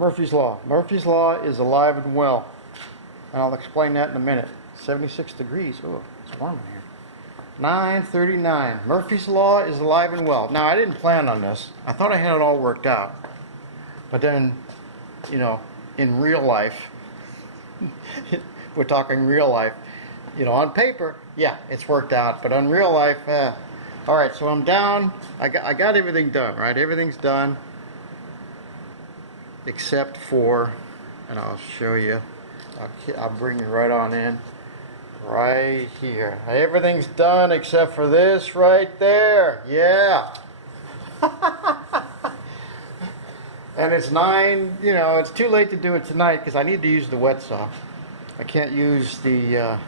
Murphy's Law. Murphy's Law is alive and well. And I'll explain that in a minute. 76 degrees. Oh, it's warm in here. 9:39. Murphy's Law is alive and well. Now, I didn't plan on this. I thought I had it all worked out. But then, you know, in real life, we're talking real life, you know, on paper, yeah, it's worked out. But on real life, all right, so I'm down. I got everything done, right? Everything's done. Except for, and I'll show you, I'll bring you right on in, right here. Everything's done except for this right there. Yeah. And it's 9, you know, it's too late to do it tonight because I need to use the wet saw. I can't use the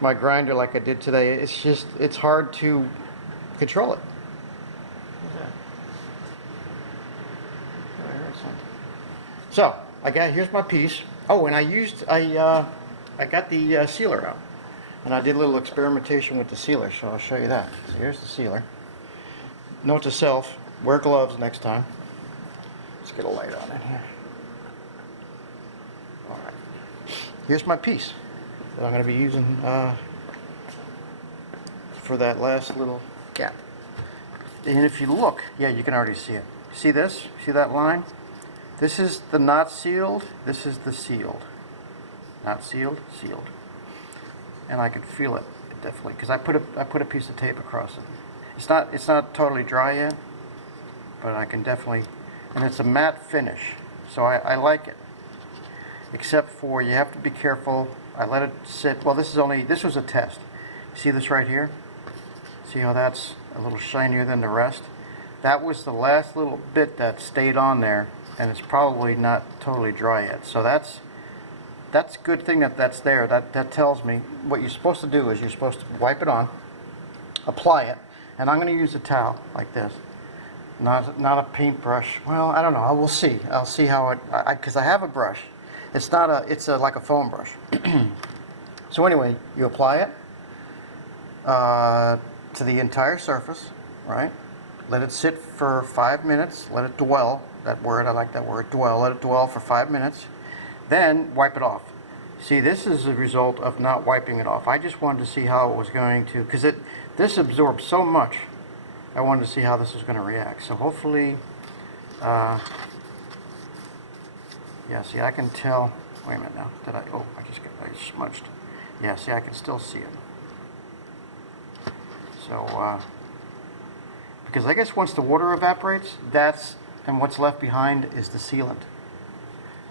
my grinder like I did today. It's just, it's hard to control it. So here's my piece. Oh, and I got the sealer out, and I did a little experimentation with the sealer. So I'll show you that. So here's the sealer. Note to self: wear gloves next time. Let's get a light on in here. All right. Here's my piece that I'm going to be using for that last little gap. And if you look, yeah, you can already see it. See this? See that line? This is the not sealed, this is the sealed. Not sealed, sealed. And I can feel it, definitely, because I put a piece of tape across it. It's not totally dry yet, but I can definitely, and it's a matte finish, so I like it. Except for, you have to be careful. I let it sit, well, this was a test. See this right here? See how that's a little shinier than the rest? That was the last little bit that stayed on there, and it's probably not totally dry yet. So that's a good thing that that's there. That tells me what you're supposed to do is you're supposed to wipe it on, apply it, and I'm going to use a towel like this, not a paintbrush. Well, I don't know. We'll see. I'll see how it, because I have a brush. It's like a foam brush. So anyway, you apply it to the entire surface, right? Let it sit for 5 minutes. Let it dwell. That word, I like that word, dwell. Let it dwell for 5 minutes. Then wipe it off. See, this is a result of not wiping it off. I just wanted to see how it was going to, because this absorbs so much. I wanted to see how this was going to react. So hopefully, yeah, see, I can tell. Wait a minute now. I smudged. Yeah, see, I can still see it. So, because I guess once the water evaporates, and what's left behind is the sealant.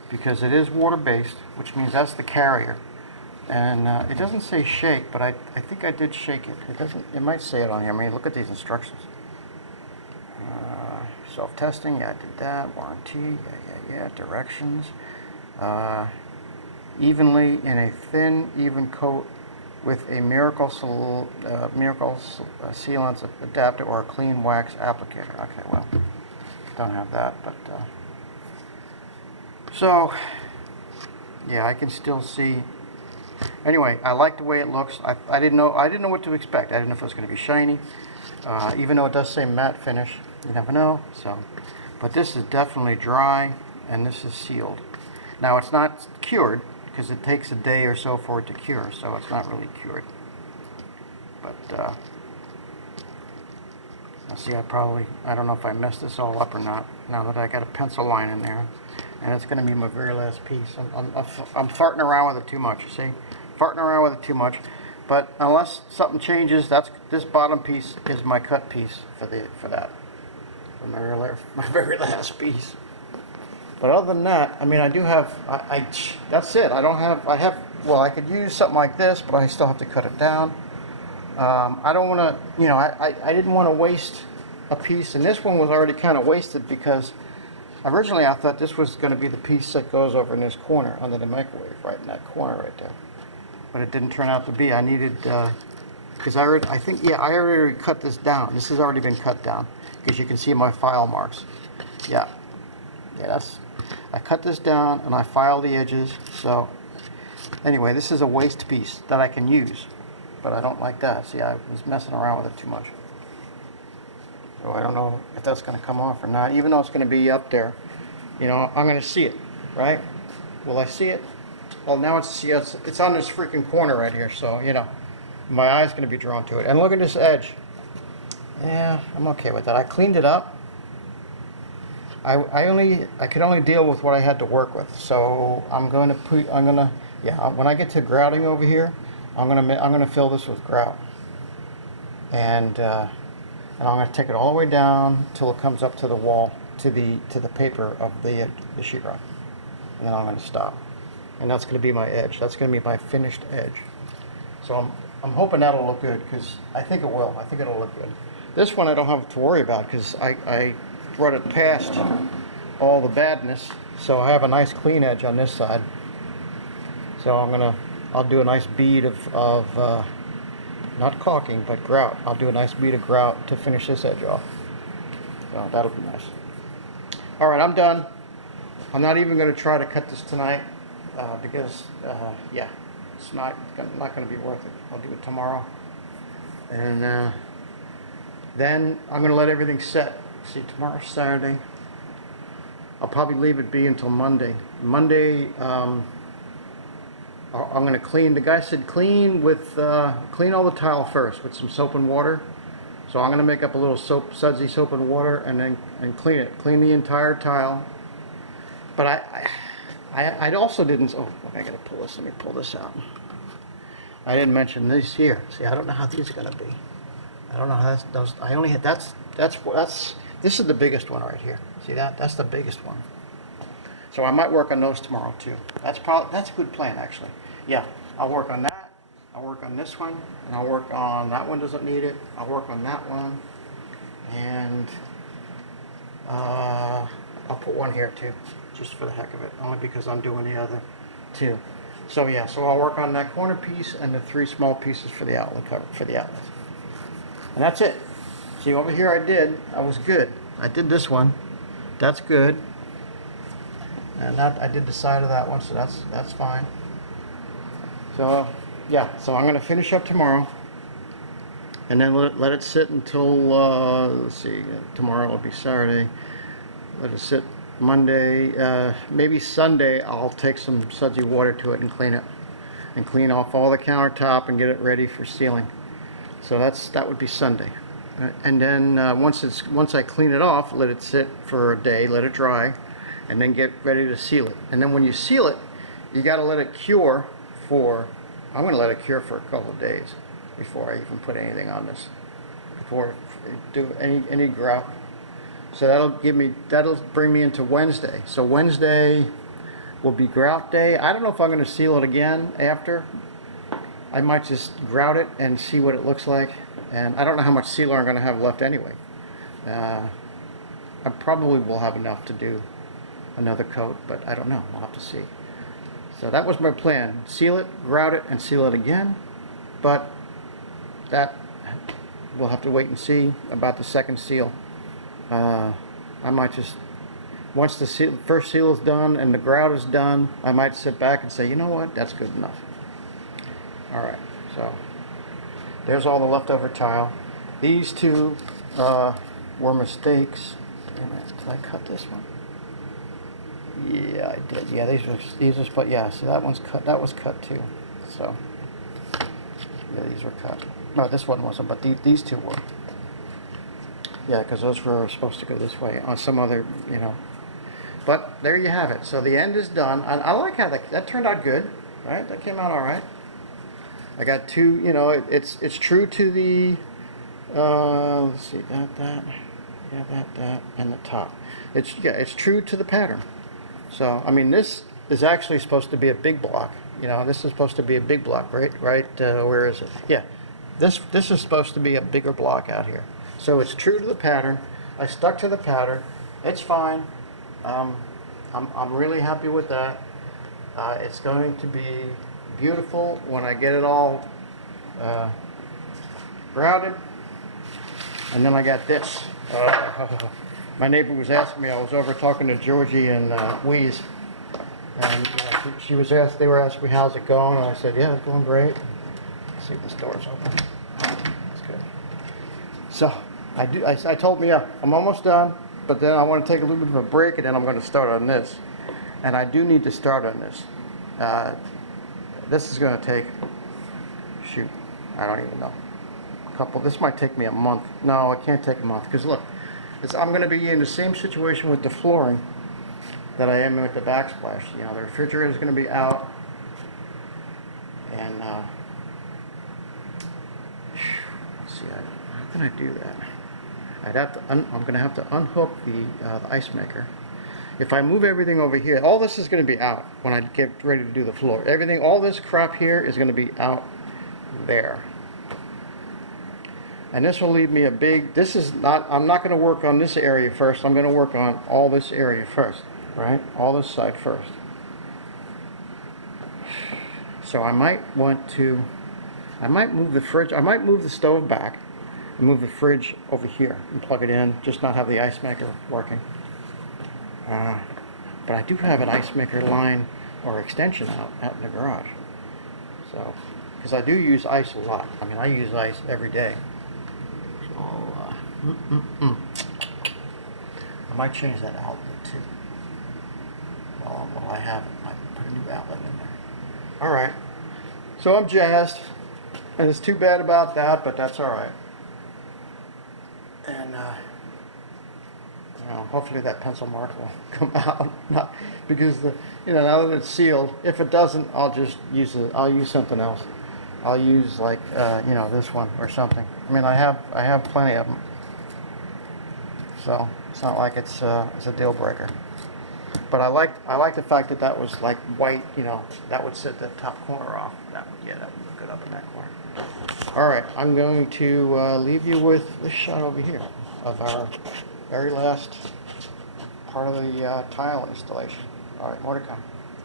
Because it is water-based, which means that's the carrier. And it doesn't say shake, but I think I did shake it. It might say it on here. I mean, look at these instructions. Self-testing, yeah, I did that. Warranty, yeah. Directions. Evenly in a thin, even coat with a miracle sealant adapter or a clean wax applicator. Okay, well, don't have that, but so yeah, I can still see. Anyway, I like the way it looks. I didn't know what to expect. I didn't know if it was going to be shiny, even though it does say matte finish. You never know. So, but this is definitely dry, and this is sealed. Now it's not cured because it takes a day or so for it to cure, so it's not really cured. But see, I don't know if I messed this all up or not. Now that I got a pencil line in there, and it's going to be my very last piece. I'm farting around with it too much. You see, farting around with it too much. But unless something changes, this bottom piece is my cut piece for that. For my very last piece. But other than that, I mean, I do have. That's it. Well, I could use something like this, but I still have to cut it down. I don't want to, you know, I didn't want to waste a piece, and this one was already kind of wasted because originally I thought this was going to be the piece that goes over in this corner under the microwave, right in that corner right there. But it didn't turn out to be. I needed, because I already cut this down. This has already been cut down because you can see my file marks. Yeah, I cut this down and I filed the edges. So anyway, this is a waste piece that I can use. But I don't like that. See, I was messing around with it too much. So I don't know if that's going to come off or not, even though it's going to be up there. You know, I'm going to see it, right? Will I see it? Well, now it's on this freaking corner right here, so, you know, my eye's going to be drawn to it. And look at this edge. Yeah, I'm okay with that. I cleaned it up. I could only deal with what I had to work with. So I'm going to yeah, when I get to grouting over here, I'm going to fill this with grout. And I'm going to take it all the way down till it comes up to the wall, to the paper of the sheetrock. And then I'm going to stop. And that's going to be my edge. That's going to be my finished edge. So I'm hoping that'll look good, because I think it will. I think it'll look good. This one I don't have to worry about, because I brought it past all the badness. So I have a nice clean edge on this side. So I'll do a nice bead of not caulking, but grout. I'll do a nice bead of grout to finish this edge off. So that'll be nice. All right, I'm done. I'm not even going to try to cut this tonight because, yeah, it's not going to be worth it. I'll do it tomorrow. And then I'm going to let everything set. See, tomorrow's Saturday. I'll probably leave it be until Monday. Monday, I'm going to clean. The guy said clean all the tile first with some soap and water. So I'm going to make up a little sudsy soap and water, and then clean it. Clean the entire tile. But I also didn't. Oh, I got to pull this. Let me pull this out. I didn't mention these here. See, I don't know how these are going to be. I don't know how those. I only had that's. This is the biggest one right here. See that? That's the biggest one. So I might work on those tomorrow too. That's a good plan actually. Yeah, I'll work on that. I'll work on this one, and I'll work on that one. Doesn't need it. I'll work on that one, and I'll put one here too, just for the heck of it, only because I'm doing the other two. So yeah, so I'll work on that corner piece and the 3 small pieces for the outlet cover, for the outlets. And that's it. See, over here I was good. I did this one. That's good. And I did the side of that one, so that's fine. So yeah, so I'm going to finish up tomorrow, and then let it sit until let's see, tomorrow will be Saturday. Let it sit Monday, maybe Sunday. I'll take some sudsy water to it and clean it, and clean off all the countertop and get it ready for sealing. So that would be Sunday. And then once I clean it off, let it sit for a day, let it dry, and then get ready to seal it. And then when you seal it, you got to let it cure for. I'm going to let it cure for a couple of days before I even put anything on this, before I do any grout. So that'll bring me into Wednesday. So Wednesday will be grout day. I don't know if I'm going to seal it again after. I might just grout it and see what it looks like. And I don't know how much sealer I'm going to have left anyway. I probably will have enough to do another coat, but I don't know. We'll have to see. So that was my plan. Seal it, grout it, and seal it again. But that, we'll have to wait and see about the second seal. I might just, once the first seal is done and the grout is done, I might sit back and say, you know what, that's good enough. All right, so there's all the leftover tile. These two were mistakes. Wait a minute, did I cut this one? Yeah, I did. Yeah, these are split. Yeah, so that one's cut. That was cut too. So yeah, these were cut. No, this one wasn't, but these two were. Yeah, because those were supposed to go this way on some other, you know. But there you have it. So the end is done. I like how that turned out good, right? That came out all right. I got two. You know, it's true to the. Let's see that. Yeah, that, and the top. It's true to the pattern. So, I mean, this is actually supposed to be a big block. You know, this is supposed to be a big block, right? Where is it? Yeah, this is supposed to be a bigger block out here. So it's true to the pattern. I stuck to the pattern. It's fine. I'm really happy with that. It's going to be beautiful when I get it all grouted. And then I got this. My neighbor was asking me, I was over talking to Georgie and Wheeze, and they were asking me, how's it going? And I said, yeah, it's going great. Let's see if this door's open. That's good. So, I told me, I'm almost done. but then I want to take a little bit of a break, and then I'm going to start on this. And I do need to start on this. This is going to take, shoot, I don't even know. This might take me a month. No, it can't take a month, because look, I'm going to be in the same situation with the flooring that I am with the backsplash. You know, the refrigerator is going to be out, and let's see, how can I do that? I'm going to have to unhook the ice maker. If I move everything over here, all this is going to be out when I get ready to do the floor. Everything, all this crap here is going to be out there. And this will leave me a big, I'm not going to work on this area first. I'm going to work on all this area first, right? All this side first. So I might want to, I might move the fridge, I might move the stove back and move the fridge over here and plug it in, just not have the ice maker working. But I do have an ice maker line or extension out in the garage. So, because I do use ice a lot. I mean, I use ice every day. So, I might change that outlet too. While I have it, I might put a new outlet in there. All right. So I'm jazzed, and it's too bad about that, but that's all right. And you know, hopefully that pencil mark will come out. Not because now that it's sealed. If it doesn't, I'll just use it. I'll use something else. I'll use like this one or something. I mean, I have plenty of them, so it's not like it's a deal breaker. But I like the fact that that was like white. That would set the top corner off. That would look good up in that corner. All right, I'm going to leave you with this shot over here of our very last part of the tile installation. All right, more to come.